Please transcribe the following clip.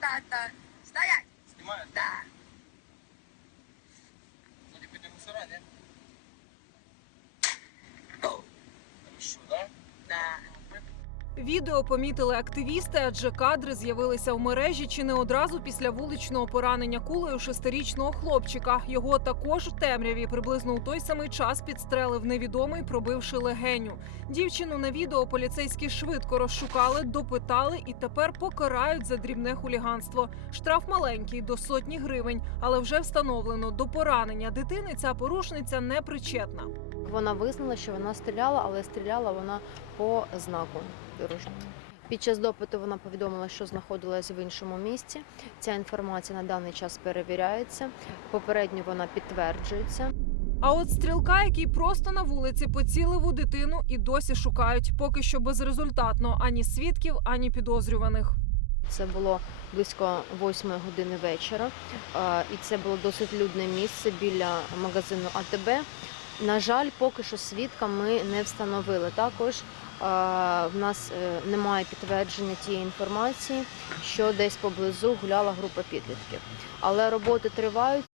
tata, stajan! Відео помітили активісти, адже кадри з'явилися в мережі чи не одразу після вуличного поранення кулею шестирічного хлопчика. Його також в темряві приблизно у той самий час підстрелив невідомий, пробивши легеню. Дівчину на відео поліцейські швидко розшукали, допитали і тепер покарають за дрібне хуліганство. Штраф маленький до сотні гривень, але вже встановлено до поранення дитини. Ця порушниця не причетна. Вона визнала, що вона стріляла, але стріляла вона по знаку дорожньому. Під час допиту вона повідомила, що знаходилась в іншому місці. Ця інформація на даний час перевіряється. Попередньо вона підтверджується. А от стрілка, який просто на вулиці поцілив у дитину, і досі шукають, поки що безрезультатно ані свідків, ані підозрюваних. Це було близько 8 години вечора, і це було досить людне місце біля магазину АТБ. На жаль, поки що свідка ми не встановили. Також в нас е, немає підтвердження тієї інформації, що десь поблизу гуляла група підлітків. Але роботи тривають.